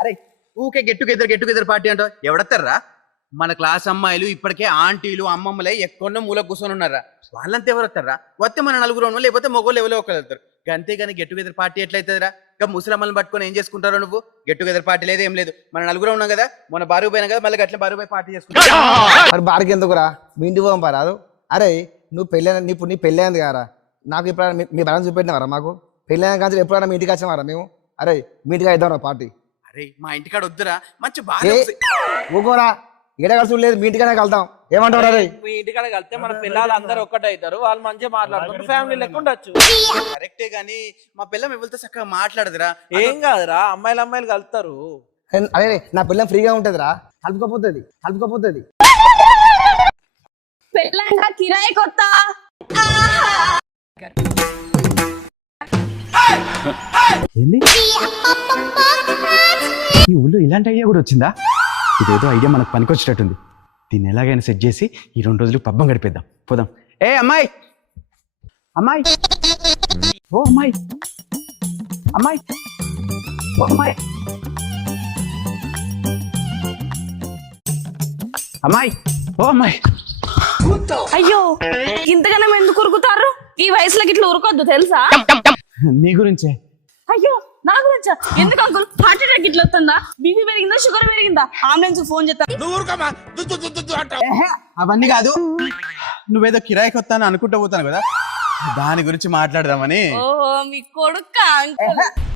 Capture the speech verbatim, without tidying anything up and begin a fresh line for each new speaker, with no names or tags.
అరే okay get together get together party అంటో ఎవడతారా? మన క్లాస్ అమ్మాయిలు ఇప్పటికే ఆంటీలు అమ్మమ్మలే ఎక్కువ మూల కూర్చొని ఉన్నారా? వాళ్ళంతా ఎవరు వస్తారా? వస్తే మన నలుగురు లేకపోతే మొగోళ్ళు ఎవరో ఒకరు వెళ్తారు. అంతేగాని గెట్ టుగెదర్ పార్టీ ఎట్లయితుందిరా? ఇంకా ముసలమ్మల్ని పట్టుకొని ఏం చేసుకుంటారో నువ్వు? గెట్ టుగెదర్ పార్టీ లేదు ఏం లేదు. మన నలుగురు ఉన్నాం కదా, మన బారుగు పోయినా కదా, మళ్ళీ అట్లా బారుగు పోయి పార్టీ చేసుకుంటా.
మరి బారికి ఎందుకురా? మీ ఇంటికి పోదాం పా రాదు. అరే నువ్వు పెళ్ళైన ఇప్పుడు నీ పెళ్ళి అయింది కదా, నాకు ఎప్పుడైనా మీ- మీ బలం చూపెట్టినవారా? మాకు పెళ్ళైన కానీ ఎప్పుడైనా మీ ఇంటికి వచ్చావారా మేము? అరే మీ ఇంటికి ఇద్దాం రా పార్టీ.
అరే మా ఇంటికాడ వద్దురా, మంచి బాగా
ఏ ఊకోరా, ఏడ కలిసి లేదు, మీ ఇంటికనే కలుద్దాం. ఏమంటారు? అరే
మీ ఇంటికాడ కలిస్తే మన పిల్లలు అందరూ ఒక్కటవుతారు, వాళ్ళు మంచిగా మాట్లాడుకుంటారు, ఫ్యామిలీ లెక్క ఉండొచ్చు.
కరెక్టే గానీ మా పిల్లం ఎవరితో చక్కగా మాట్లాడదురా.
ఏం కాదురా, అమ్మాయిలు అమ్మాయిలు కలుస్తారు.
అరే నా పిల్లం ఫ్రీగా ఉంటుందిరా, కలుపుకోపోతుంది కలుపుకోపోతుంది.
పెళ్ళంగా కిరాయి కొత్త
ఏంది ఈ ఊళ్ళో ఇలాంటి ఐడియా కూడా వచ్చిందా? ఇదేదో ఐడియా మనకు పనికొచ్చేటట్టుంది. దీన్ని ఎలాగైనా సెట్ చేసి ఈ రెండు రోజులు పబ్బం గడిపేద్దాం. పోదాం. ఏ అమ్మాయి అమ్మాయి ఓ అమ్మాయి అమ్మాయి ఓ అమ్మాయి అమ్మాయి ఓ అమ్మాయి
అయ్యో ఇంతగానం ఎందుకు ఉరుకుతారు? ఈ వయసులోకి ఇట్లా ఉరకొద్దు తెలుసా?
నీ గురించే.
అయ్యో నా గురించా? ఎందుకు అంకుల్ హార్ట్ అటాక్ ఇట్లా వస్తుందా? బీపీ పెరిగిందా, షుగర్ పెరిగిందా? అంబులెన్స్ ఫోన్ చేస్తా.
ఏహే, అవన్నీ కాదు. నువ్వేదో కిరాయికి వస్తాను అనుకుంటూ పోతాను కదా, దాని గురించి మాట్లాడదామని.
ఓహో మీ కొడుక అంకుల్.